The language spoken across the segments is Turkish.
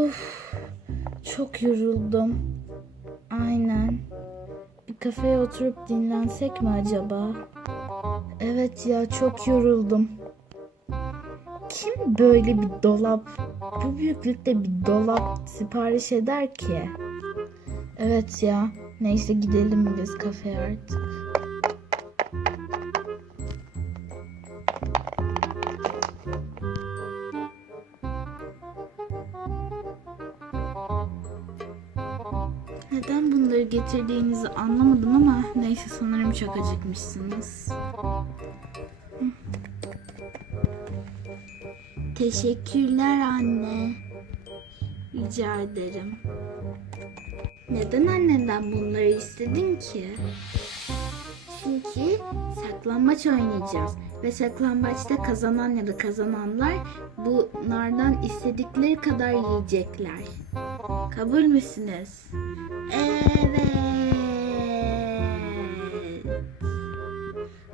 Uf, çok yoruldum. Aynen. Bir kafeye oturup dinlensek mi acaba? Evet ya çok yoruldum. Kim böyle bir dolap, bu büyüklükte bir dolap sipariş eder ki? Evet ya. Neyse gidelim biz kafeye artık. Neden bunları getirdiğinizi anlamadım ama neyse sanırım çok acıkmışsınız. Teşekkürler anne. Rica ederim. Neden annenden bunları istedin ki? Çünkü saklambaç oynayacağız ve saklambaçta kazanan ya da kazananlar bunlardan istedikleri kadar yiyecekler. Kabul müsünüz? Evet.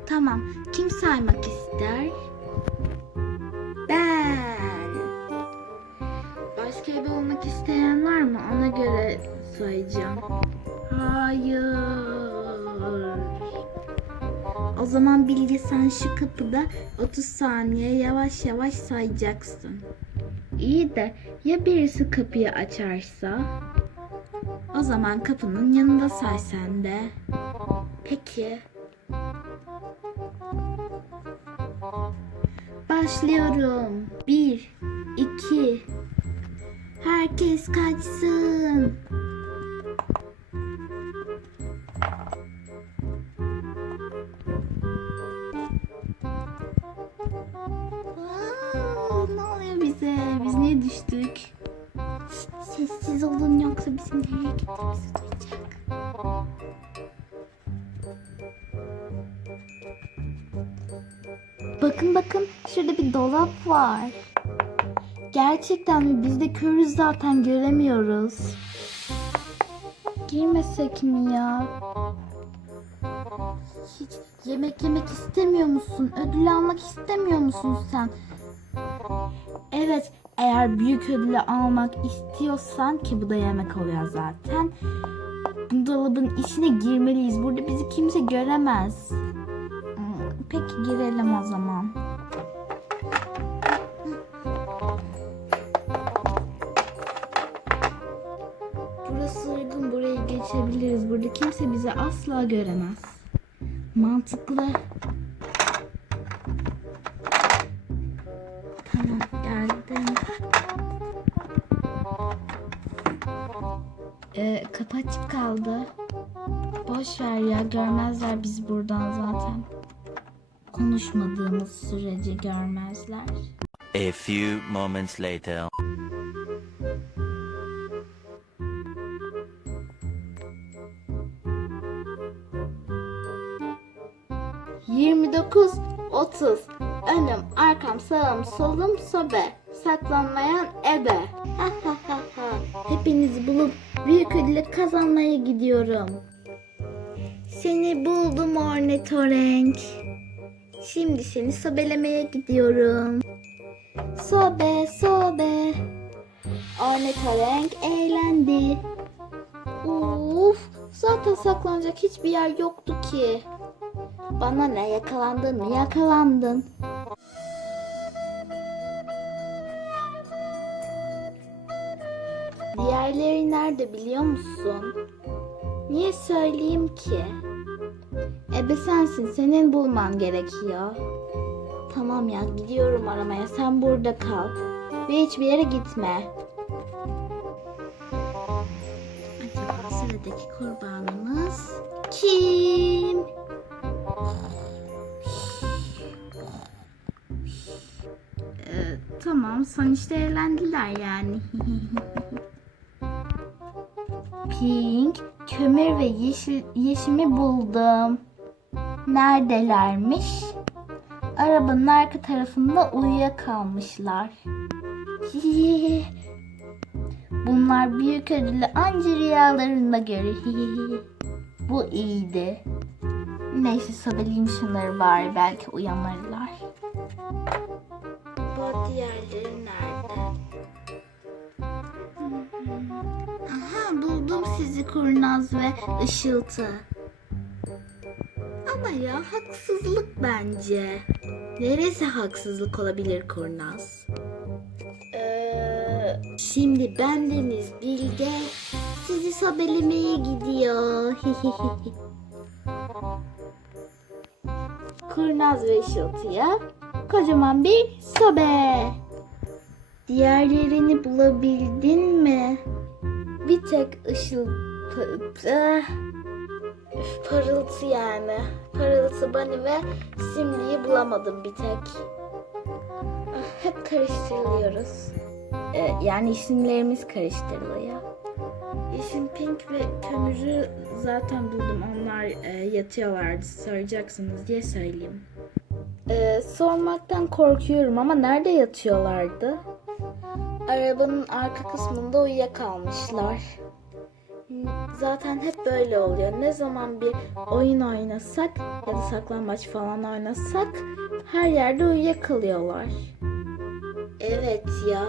Tamam. Kim saymak ister? Ben. Başka ebe olmak isteyen var mı? Ona göre sayacağım. Hayır. O zaman Bilge şu kapıda 30 saniye yavaş yavaş sayacaksın. İyi de ya birisi kapıyı açarsa? O zaman kapının yanında say sen de. Peki. Başlıyorum. Bir, iki. Herkes kaçsın. Sessiz olun yoksa bizim nereye gittiğimizi duyacak. Bakın bakın şurada bir dolap var. Gerçekten mi? Biz de körüz zaten göremiyoruz. Girmesek mi ya? Hiç yemek yemek istemiyor musun? Ödül almak istemiyor musun sen? Evet, eğer büyük ödülü almak istiyorsan ki bu da yemek oluyor zaten. Bu dolabın içine girmeliyiz. Burada bizi kimse göremez. Hmm, Peki girelim o zaman. Burası uygun. Burayı geçebiliriz. Burada kimse bizi asla göremez. Mantıklı. Tamam geldim. Ee, kapı açık kaldı. Boş ver ya görmezler biz buradan zaten. Konuşmadığımız sürece görmezler. A few moments later. Yirmi dokuz, otuz. Önüm, arkam, sağım, solum, sobe. Saklanmayan ebe. Hepinizi bulup büyük ödülü kazanmaya gidiyorum. Seni buldum ornitorenk. Şimdi seni sobelemeye gidiyorum. Sobe, sobe. Ornitorenk eğlendi. Uf, zaten saklanacak hiçbir yer yoktu ki. Bana ne yakalandın mı yakalandın. Diğerleri nerede biliyor musun? Niye söyleyeyim ki? Ebe sensin senin bulman gerekiyor. Tamam ya gidiyorum aramaya sen burada kal. Ve hiçbir yere gitme. Acaba sıradaki kurbanımız kim? Ee, tamam sonuçta eğlendiler yani. Pink, kömür ve yeşil, yeşimi buldum. Neredelermiş? Arabanın arka tarafında uyuyakalmışlar. Bunlar büyük ödülü anca rüyalarında görür. Bu iyiydi. Neyse sabeleyim şunları bari belki uyanırlar. Bu diğerleri nerede? Sizi kurnaz ve ışıltı. Ama ya haksızlık bence. Neresi haksızlık olabilir kurnaz? Ee, şimdi bendeniz Bilge sizi sobelemeye gidiyor. Kurnaz ve ışıltıya kocaman bir sobe. Diğerlerini bulabildin mi? Bir tek ışıltı... Üf, Parıltı yani. Parıltı, Bunny ve Simli'yi bulamadım bir tek. Ah, Hep karıştırılıyoruz. Ee, yani isimlerimiz karıştırılıyor. Yeşim Pink ve Kömür'ü zaten buldum. Onlar e, yatıyorlardı. Soracaksınız diye söyleyeyim. Ee, sormaktan korkuyorum ama nerede yatıyorlardı? Arabanın arka kısmında uyuyakalmışlar. Zaten hep böyle oluyor. Ne zaman bir oyun oynasak ya da saklambaç falan oynasak her yerde uyuyakalıyorlar. Evet ya.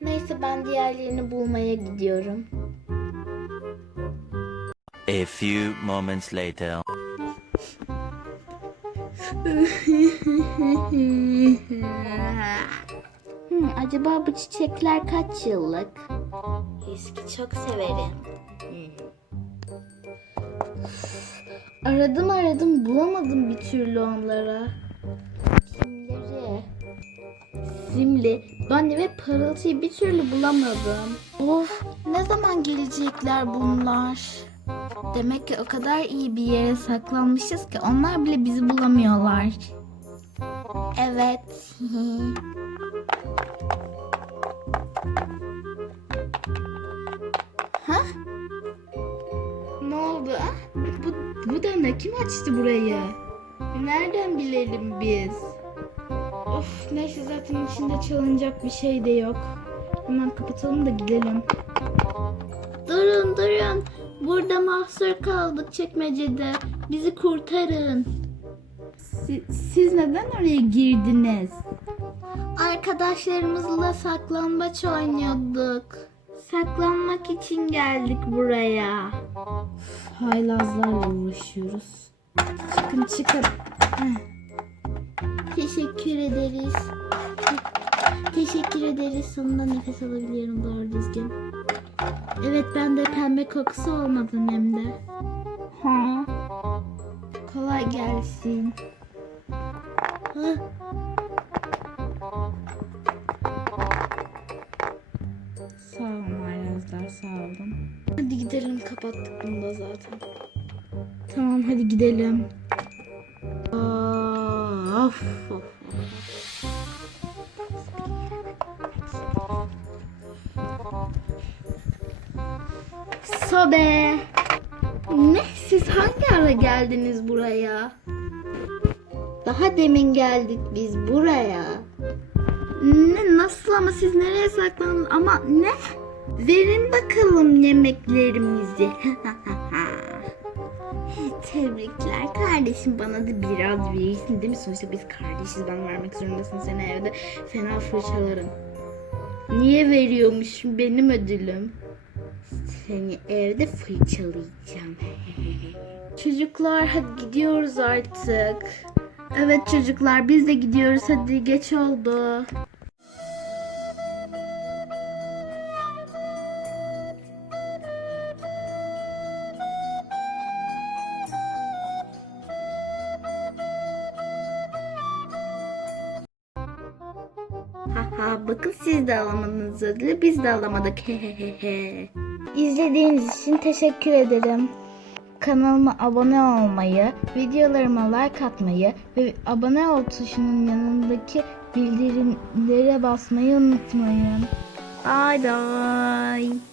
Neyse ben diğerlerini bulmaya gidiyorum. A few moments later. Hmm, acaba bu çiçekler kaç yıllık? Eski çok severim. Aradım aradım bulamadım bir türlü onlara. Kimleri? Simli, Bunny ve Parıltı'yı bir türlü bulamadım. Of ne zaman gelecekler bunlar? Demek ki o kadar iyi bir yere saklanmışız ki onlar bile bizi bulamıyorlar. Evet. Bu, bu da? Kim açtı burayı? Nereden bilelim biz? Of neyse zaten içinde çalınacak bir şey de yok. Hemen kapatalım da gidelim. Durun durun. Burada mahsur kaldık çekmecede. Bizi kurtarın. siz neden oraya girdiniz? Arkadaşlarımızla saklambaç oynuyorduk. Saklanmak için geldik buraya. Haylazlarla uğraşıyoruz. Çıkın çıkın. Heh. Teşekkür ederiz. Teşekkür ederiz. Sonunda nefes alabiliyorum doğru düzgün. Evet ben de pembe kokusu olmadım hem de. Ha. Kolay gelsin. Ha. Sağ olun Ayazlar sağ olun. Hadi gidelim kapattık bunu da zaten. Tamam hadi gidelim. Of, of. Sobe. Ne? Siz hangi ara geldiniz buraya? Daha demin geldik biz buraya. Ne nasıl ama siz nereye saklandınız? Ama ne? Verin bakalım yemeklerimizi. Tebrikler kardeşim bana da biraz verirsin değil mi? Sonuçta biz kardeşiz ben vermek zorundasın seni evde fena fırçalarım. Niye veriyormuşum benim ödülüm? Seni evde fırçalayacağım. Çocuklar hadi gidiyoruz artık. Evet çocuklar biz de gidiyoruz hadi geç oldu. Haha bakın siz de alamadınız ödülü biz de alamadık hehehehe. İzlediğiniz için teşekkür ederim. Kanalıma abone olmayı, videolarıma like atmayı ve abone ol tuşunun yanındaki bildirimlere basmayı unutmayın. Bye bye.